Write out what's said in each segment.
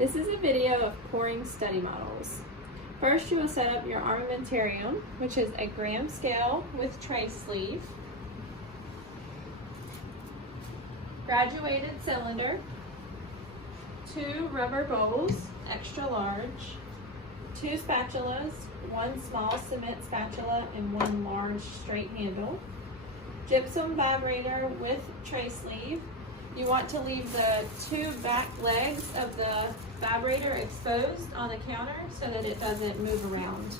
This is a video of pouring study models. First, you will set up your Armamentarium, which is a gram scale with tray sleeve, graduated cylinder, 2 rubber bowls, extra large, 2 spatulas, 1 small cement spatula and 1 large straight handle, gypsum vibrator with tray sleeve. You want to leave the 2 back legs of the vibrator exposed on the counter so that it doesn't move around.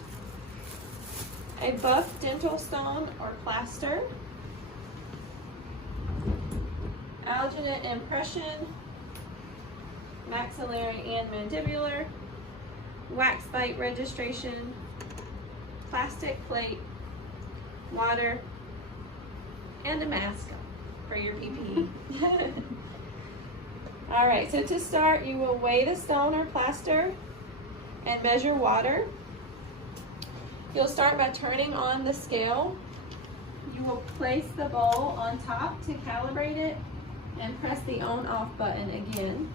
A buff dental stone or plaster, alginate impression, maxillary and mandibular, wax bite registration, plastic plate, water, and a mask for your PPE. All right, so to start, you will weigh the stone or plaster and measure water. You'll start by turning on the scale. You will place the bowl on top to calibrate it and press the on-off button again.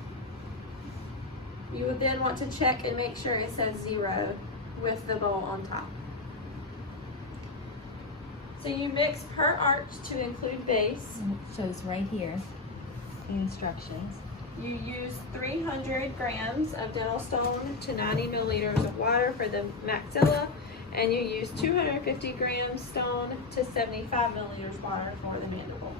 You would then want to check and make sure it says 0 with the bowl on top. So you mix per arch to include base. And it shows right here, the instructions. You use 300 grams of dental stone to 90 milliliters of water for the maxilla, and you use 250 grams stone to 75 milliliters water for the mandible.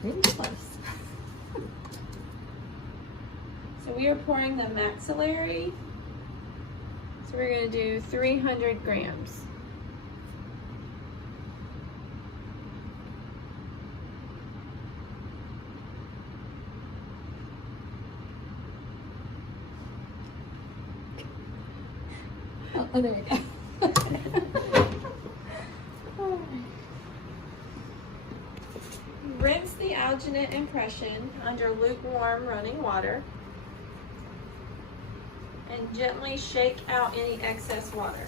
Pretty close. So we are pouring the maxillary. So we're going to do 300 grams. Oh, there we go. Rinse the alginate impression under lukewarm running water and gently shake out any excess water.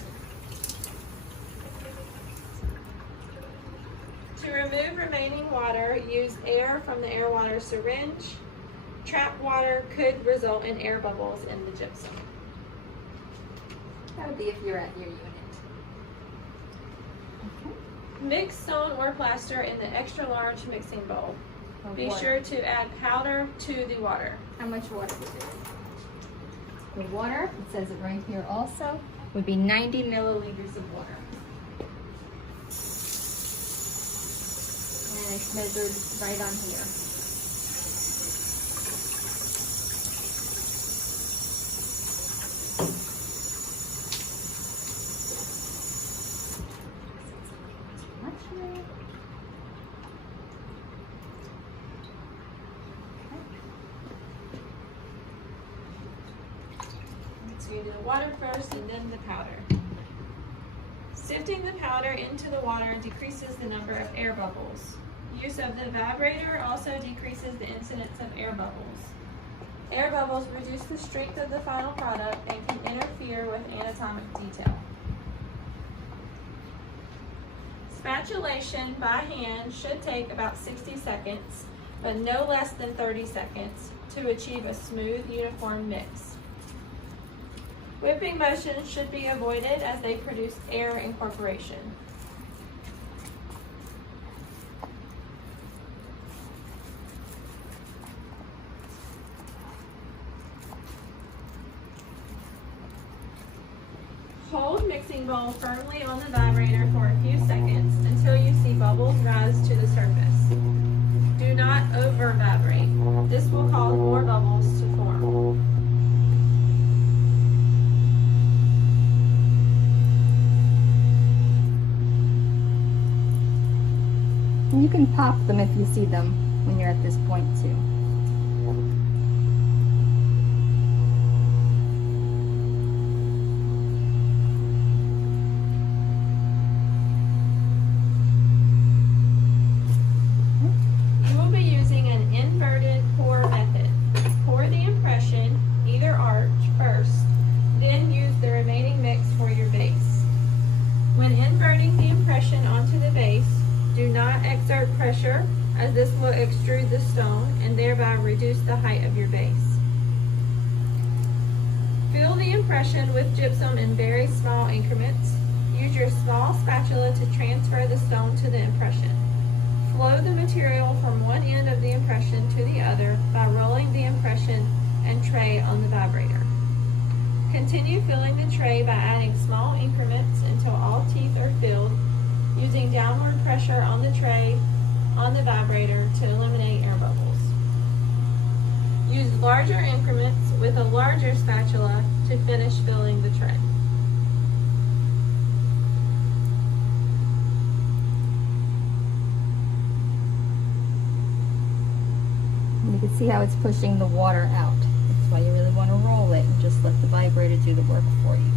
To remove remaining water, use air from the air water syringe. Trapped water could result in air bubbles in the gypsum. That would be if you're at your unit. Mix stone or plaster in the extra large mixing bowl. Be Water. sure to add powder to the water. How much water is it? The water, it says it right here also, would be 90 milliliters of water. And it's measured right on here. So you do the water first and then the powder. Sifting the powder into the water decreases the number of air bubbles. Use of the vibrator also decreases the incidence of air bubbles. Air bubbles reduce the strength of the final product and can interfere with anatomic detail. Spatulation by hand should take about 60 seconds, but no less than 30 seconds to achieve a smooth, uniform mix. Whipping motions should be avoided as they produce air incorporation. Hold mixing bowl firmly on the vibrator for a few seconds until you see bubbles rise to the surface. Do not over vibrate. This will cause more bubbles to form. You can pop them if you see them when you're at this point too. You will be using an inverted pour method. Pour the impression reduce the height of your base. Fill the impression with gypsum in very small increments. Use your small spatula to transfer the stone to the impression. Flow the material from one end of the impression to the other by rolling the impression and tray on the vibrator. Continue filling the tray by adding small increments until all teeth are filled, using downward pressure on the tray on the vibrator to eliminate air bubbles. Use larger increments with a larger spatula to finish filling the tray. You can see how it's pushing the water out. That's why you really want to roll it and just let the vibrator do the work for you.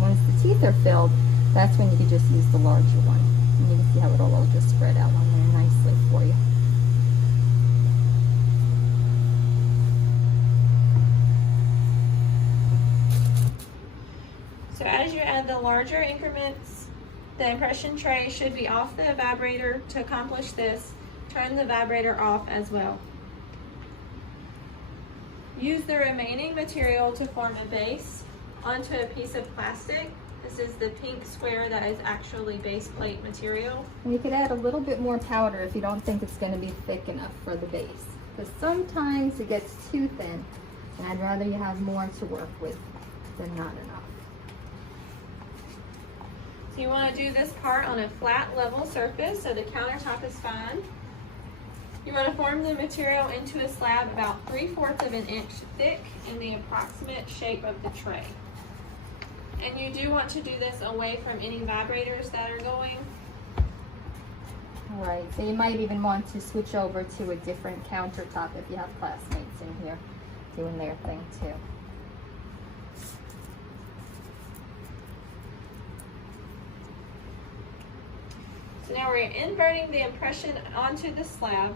Once the teeth are filled, that's when you can just use the larger one. And you can see how it'll all just spread out on there nicely for you. So as you add the larger increments, the impression tray should be off the vibrator. To accomplish this, turn the vibrator off as well. Use the remaining material to form a base onto a piece of plastic. This is the pink square that is actually base plate material. And you could add a little bit more powder if you don't think it's going to be thick enough for the base. Because sometimes it gets too thin, and I'd rather you have more to work with than not enough. So you want to do this part on a flat, level surface so the countertop is fine. You want to form the material into a slab about 3/4 of an inch thick in the approximate shape of the tray. And you do want to do this away from any vibrators that are going. All right, so you might even want to switch over to a different countertop if you have classmates in here doing their thing too. So now we're inverting the impression onto the slab.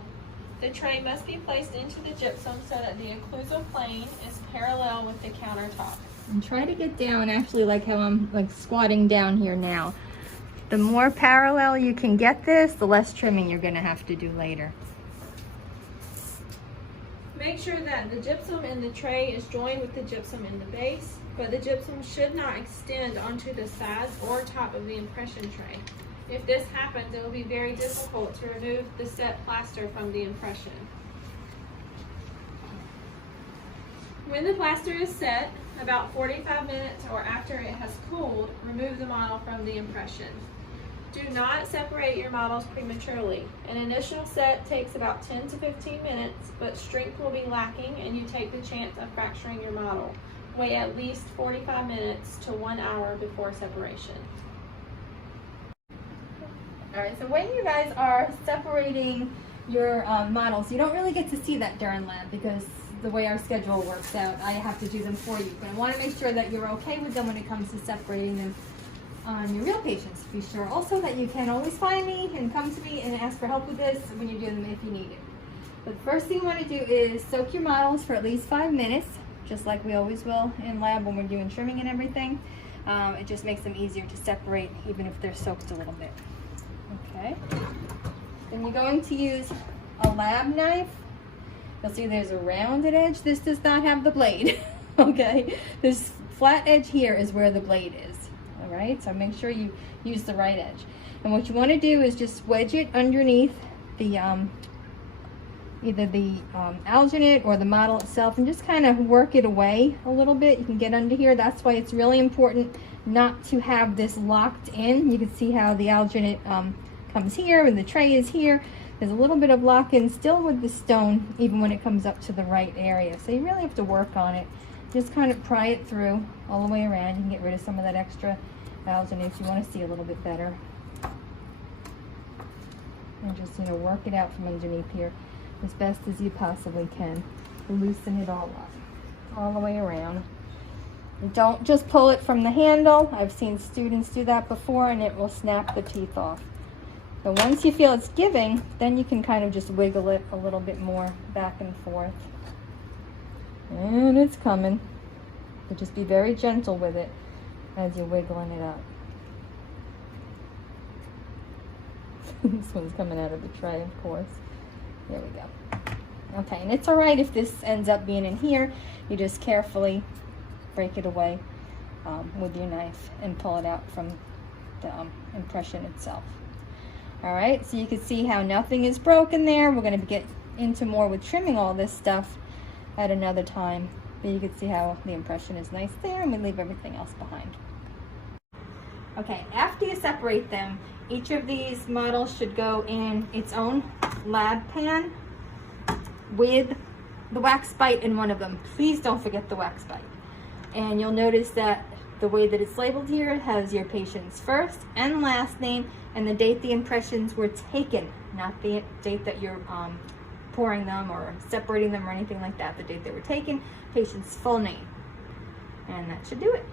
The tray must be placed into the gypsum so that the occlusal plane is parallel with the countertop. And try to get down actually like how I'm like squatting down here now. The more parallel you can get this, the less trimming you're going to have to do later. Make sure that the gypsum in the tray is joined with the gypsum in the base, but the gypsum should not extend onto the sides or top of the impression tray. If this happens, it will be very difficult to remove the set plaster from the impression. When the plaster is set, about 45 minutes or after it has cooled, remove the model from the impression. Do not separate your models prematurely. An initial set takes about 10 to 15 minutes, but strength will be lacking and you take the chance of fracturing your model. Wait at least 45 minutes to 1 hour before separation. Alright, so when you guys are separating your models, you don't really get to see that during lab because the way our schedule works out, I have to do them for you. But I want to make sure that you're okay with them when it comes to separating them on your real patients. Be sure also that you can always find me and come to me and ask for help with this when you're doing them if you need it. But the first thing you want to do is soak your models for at least 5 minutes, just like we always will in lab when we're doing trimming and everything. It just makes them easier to separate even if they're soaked a little bit. Okay. Then you're going to use a lab knife. You'll see there's a rounded edge. This does not have the blade. Okay. This flat edge here is where the blade is. All right. So make sure you use the right edge. And what you want to do is just wedge it underneath the either the alginate or the model itself, and just kind of work it away a little bit. You can get under here. That's why it's really important not to have this locked in. You can see how the alginate comes here and the tray is here. There's a little bit of lock-in still with the stone even when it comes up to the right area. So you really have to work on it. Just kind of pry it through all the way around. You can get rid of some of that extra alginate if you want to see a little bit better. And just, you know, work it out from underneath here as best as you possibly can. Loosen it all up, all the way around. And don't just pull it from the handle. I've seen students do that before and it will snap the teeth off. So once you feel it's giving, then you can kind of just wiggle it a little bit more back and forth. And it's coming. But just be very gentle with it. as you're wiggling it up. This one's coming out of the tray, of course. There we go. Okay, and it's all right if this ends up being in here. You just carefully break it away with your knife and pull it out from the impression itself. All right, so you can see how nothing is broken there. We're going to get into more with trimming all this stuff at another time. But you can see how the impression is nice there, and we leave everything else behind. Okay, after you separate them, each of these models should go in its own lab pan with the wax bite in one of them. Please don't forget the wax bite. And you'll notice that the way that it's labeled here has your patient's first and last name and the date the impressions were taken, not the date that you're pouring them or separating them or anything like that. The date they were taken, patient's full name. And that should do it.